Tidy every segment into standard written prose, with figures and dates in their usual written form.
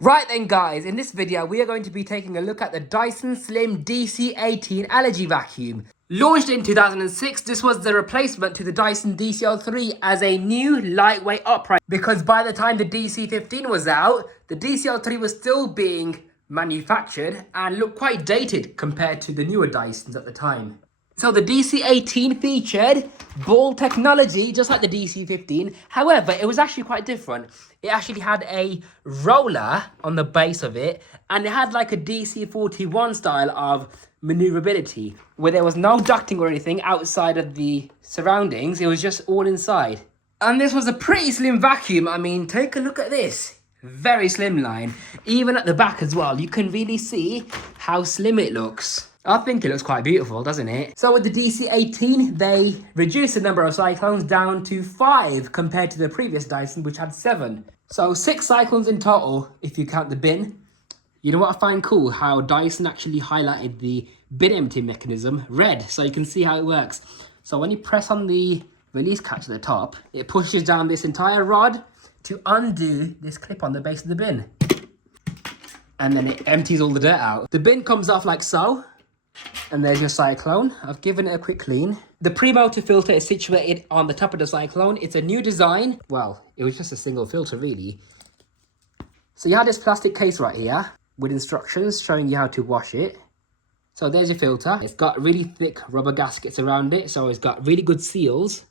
Right then guys, in this video we are going to be taking a look at the Dyson Slim DC18 Allergy vacuum. Launched in 2006, this was the replacement to the Dyson DCL3 as a new lightweight upright. Because by the time the DC15 was out, the DCL3 was still being manufactured and looked quite dated compared to the newer Dysons at the time. So the DC18 featured ball technology, just like the DC15. However, it was actually quite different. It actually had a roller on the base of it, and it had like a DC41 style of maneuverability, where there was no ducting or anything outside of the surroundings. It was just all inside. And this was a pretty slim vacuum. I mean, take a look at this. Very slimline. Even at the back as well, you can really see how slim it looks. I think it looks quite beautiful, doesn't it? So with the DC18, they reduced the number of cyclones down to 5 compared to the previous Dyson, which had 7. So 6 cyclones in total, if you count the bin. You know what I find cool? How Dyson actually highlighted the bin empty mechanism red, so you can see how it works. So when you press on the release catch at the top, it pushes down this entire rod to undo this clip on the base of the bin. And then it empties all the dirt out. The bin comes off like so. And there's your cyclone. I've given it a quick clean. The pre-motor filter is situated on the top of the cyclone. It's a new design. Well, it was just a single filter really. So you have this plastic case right here with instructions showing you how to wash it. So there's your filter. It's got really thick rubber gaskets around it, so it's got really good seals.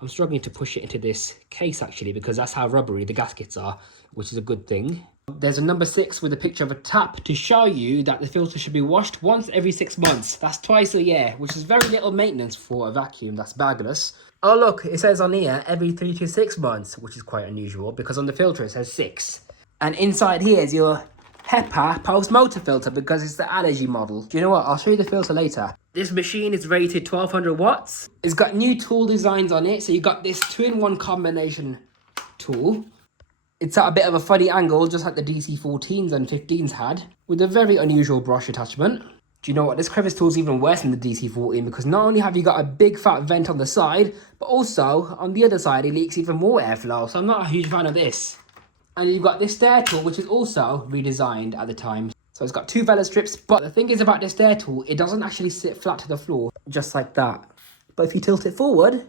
I'm struggling to push it into this case actually because that's how rubbery the gaskets are, which is a good thing. There's a number 6 with a picture of a tap to show you that the filter should be washed once every 6 months. That's twice a year, which is very little maintenance for a vacuum. That's bagless. Oh look, it says on here every 3 to 6 months, which is quite unusual because on the filter it says 6. And inside here is your HEPA post-motor filter because it's the allergy model. Do you know what? I'll show you the filter later. This machine is rated 1200 watts. It's got new tool designs on it. So you got this 2-in-1 combination tool. It's at a bit of a funny angle, just like the DC14s and 15s had, with a very unusual brush attachment. Do you know what? This crevice tool is even worse than the DC14 because not only have you got a big fat vent on the side, but also on the other side it leaks even more airflow. So I'm not a huge fan of this. And you've got this stair tool, which is also redesigned at the time. So it's got 2 vela strips, but the thing is about this stair tool, it doesn't actually sit flat to the floor, just like that. But if you tilt it forward,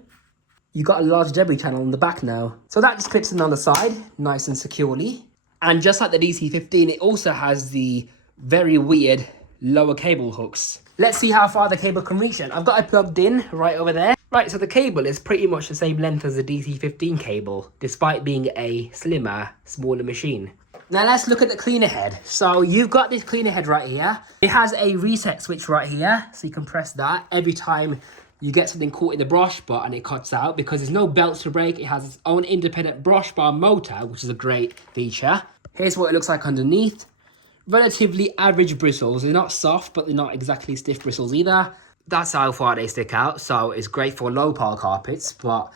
you got a large debris channel in the back now. So that just clips in on the side, nice and securely. And just like the DC15, it also has the very weird lower cable hooks. Let's see how far the cable can reach it. I've got it plugged in right over there. Right, so the cable is pretty much the same length as the DC15 cable, despite being a slimmer, smaller machine. Now let's look at the cleaner head. So you've got this cleaner head right here. It has a reset switch right here, so you can press that every time you get something caught in the brush bar and it cuts out. Because there's no belts to break, it has its own independent brush bar motor, which is a great feature. Here's what it looks like underneath. Relatively average bristles. They're not soft, but they're not exactly stiff bristles either. That's how far they stick out, so it's great for low pile carpets, but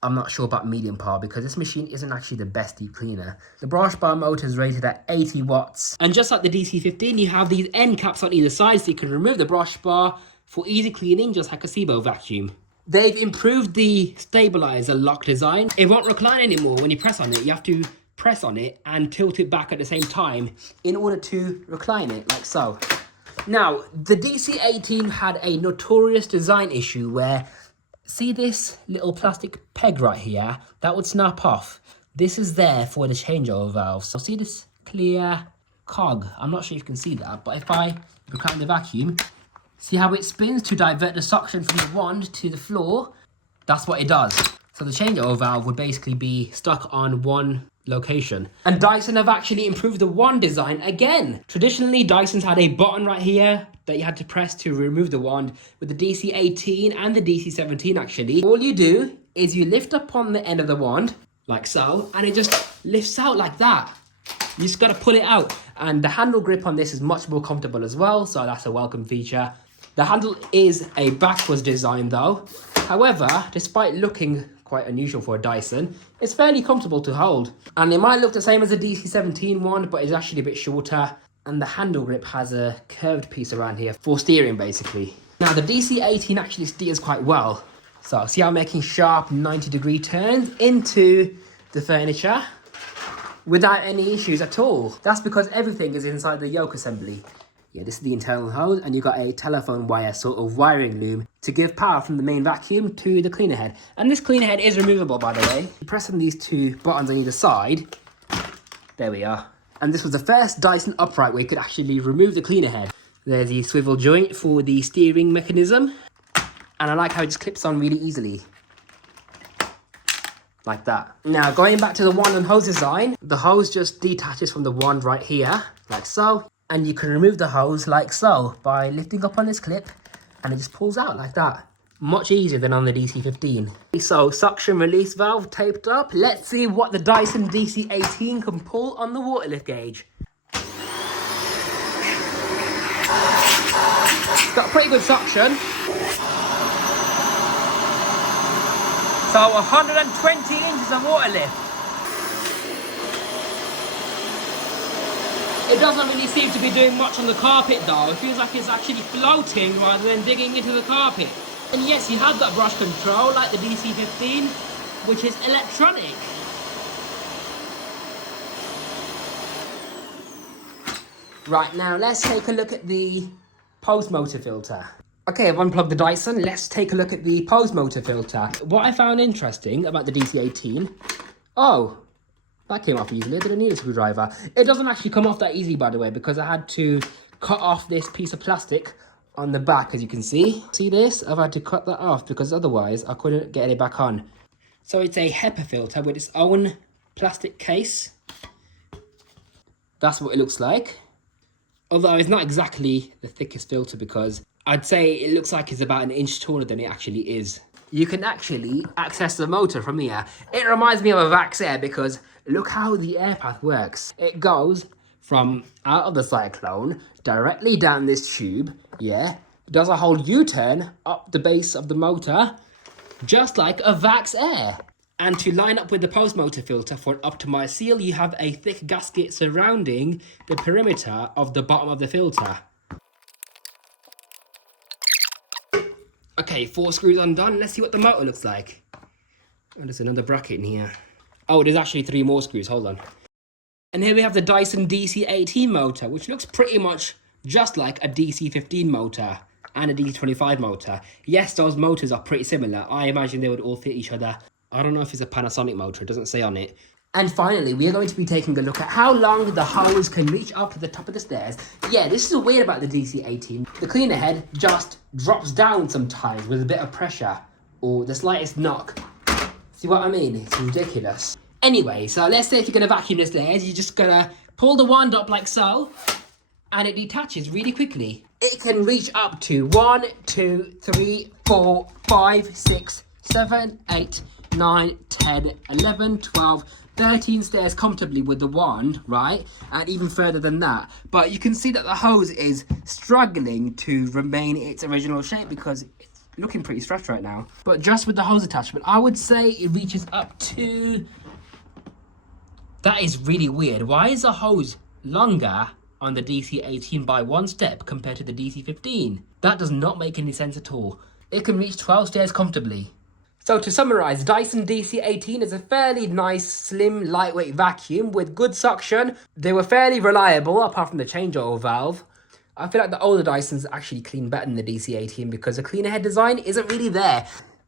I'm not sure about medium pile because this machine isn't actually the best deep cleaner. The brush bar motor is rated at 80 watts. And just like the DC15, you have these end caps on either side so you can remove the brush bar for easy cleaning, just like a SIBO vacuum. They've improved the stabilizer lock design. It won't recline anymore when you press on it. You have to press on it and tilt it back at the same time in order to recline it, like so. Now, the DC18 had a notorious design issue where, see this little plastic peg right here? That would snap off. This is there for the changeover valve. So see this clear cog? I'm not sure if you can see that, but if I recline the vacuum, see how it spins to divert the suction from the wand to the floor? That's what it does. So the changeover valve would basically be stuck on one location. And Dyson have actually improved the wand design again. Traditionally, Dyson's had a button right here that you had to press to remove the wand. With the DC18 and the DC17 actually, all you do is you lift up on the end of the wand, like so, and it just lifts out like that. You just gotta pull it out. And the handle grip on this is much more comfortable as well, so that's a welcome feature. The handle is a backwards design though. However, despite looking quite unusual for a Dyson, it's fairly comfortable to hold. And it might look the same as the DC17 one, but it's actually a bit shorter. And the handle grip has a curved piece around here for steering basically. Now the DC18 actually steers quite well. So see how I'm making sharp 90-degree turns into the furniture. without any issues at all. That's because everything is inside the yoke assembly. Yeah, this is the internal hose, and you've got a telephone wire sort of wiring loom to give power from the main vacuum to the cleaner head. And this cleaner head is removable, by the way. Pressing these two buttons on either side, there we are. And this was the first Dyson upright where you could actually remove the cleaner head. There's the swivel joint for the steering mechanism. And I like how it just clips on really easily. Like that. Now, going back to the wand and hose design, the hose just detaches from the wand right here, like so. And you can remove the hose like so by lifting up on this clip, and it just pulls out like that. Much easier than on the DC15. So, suction release valve taped up. Let's see what the Dyson DC18 can pull on the water lift gauge. It's got pretty good suction. So 120 inches of water lift. It doesn't really seem to be doing much on the carpet though. It feels like it's actually floating rather than digging into the carpet. And yes, you have got brush control like the DC15, which is electronic. Right, now let's take a look at the pose motor filter. Okay, I've unplugged the Dyson. Let's take a look at the pose motor filter. What I found interesting about the DC18, oh, that came off easily. I didn't need a screwdriver. It doesn't actually come off that easy, by the way, because I had to cut off this piece of plastic on the back, as you can see. See this? I've had to cut that off because otherwise I couldn't get it back on. So it's a HEPA filter with its own plastic case. That's what it looks like. Although it's not exactly the thickest filter, because I'd say it looks like it's about an inch taller than it actually is. You can actually access the motor from here. It reminds me of a Vax Air because look how the air path works. It goes from out of the cyclone directly down this tube, yeah, does a whole U-turn up the base of the motor, just like a Vax Air. And to line up with the post motor filter for an optimized seal, you have a thick gasket surrounding the perimeter of the bottom of the filter. Okay, 4 screws undone. Let's see what the motor looks like. Oh, there's another bracket in here. Oh, there's actually 3 more screws. Hold on. And here we have the Dyson DC18 motor, which looks pretty much just like a DC15 motor and a DC25 motor. Yes, those motors are pretty similar. I imagine they would all fit each other. I don't know if it's a Panasonic motor. It doesn't say on it. And finally, we are going to be taking a look at how long the hose can reach up to the top of the stairs. Yeah, this is weird about the DC18. The cleaner head just drops down sometimes with a bit of pressure or the slightest knock. See what I mean? It's ridiculous. Anyway, so let's say if you're going to vacuum the stairs, you're just going to pull the wand up like so, and it detaches really quickly. It can reach up to 1, 2, 3, 4, 5, 6, 7, 8, 9, 10, 11, 12, 13 stairs comfortably with the wand, right? And even further than that. But you can see that the hose is struggling to remain its original shape because it's looking pretty stretched right now. But just with the hose attachment, I would say it reaches up to... That is really weird. Why is the hose longer on the DC18 by 1 step compared to the DC15? That does not make any sense at all. It can reach 12 stairs comfortably. So to summarise, Dyson DC18 is a fairly nice, slim, lightweight vacuum with good suction. They were fairly reliable, apart from the changeover valve. I feel like the older Dysons actually clean better than the DC18 because the cleaner head design isn't really there.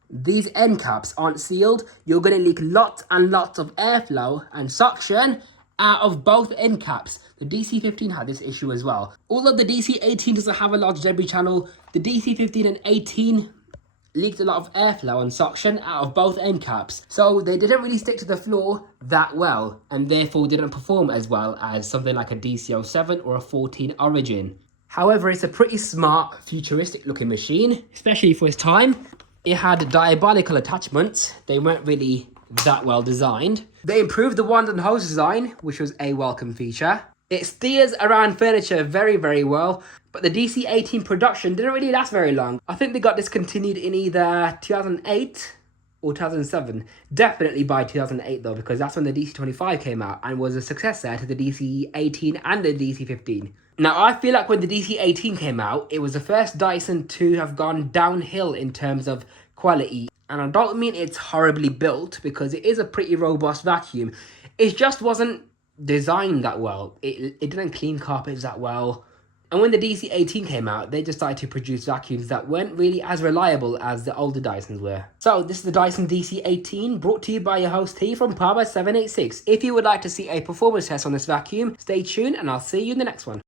These end caps aren't sealed. You're going to leak lots and lots of airflow and suction out of both end caps. The DC15 had this issue as well. Although the DC18 doesn't have a large debris channel, the DC15 and 18 leaked a lot of airflow and suction out of both end caps. So they didn't really stick to the floor that well, and therefore didn't perform as well as something like a DC07 or a 14 Origin. However, it's a pretty smart, futuristic looking machine, especially for its time. It had diabolical attachments. They weren't really that well designed. They improved the wand and hose design, which was a welcome feature. It steers around furniture very, very well, but the DC18 production didn't really last very long. I think they got discontinued in either 2008 or 2007. Definitely by 2008 though, because that's when the DC25 came out and was a successor to the DC18 and the DC15. Now, I feel like when the DC18 came out, it was the first Dyson to have gone downhill in terms of quality. And I don't mean it's horribly built, because it is a pretty robust vacuum. It just wasn't designed that well. It didn't clean carpets that well. And when the DC18 came out, they just started to produce vacuums that weren't really as reliable as the older Dysons were. So this is the Dyson DC18, brought to you by your host T from Power786. If you would like to see a performance test on this vacuum, stay tuned and I'll see you in the next one.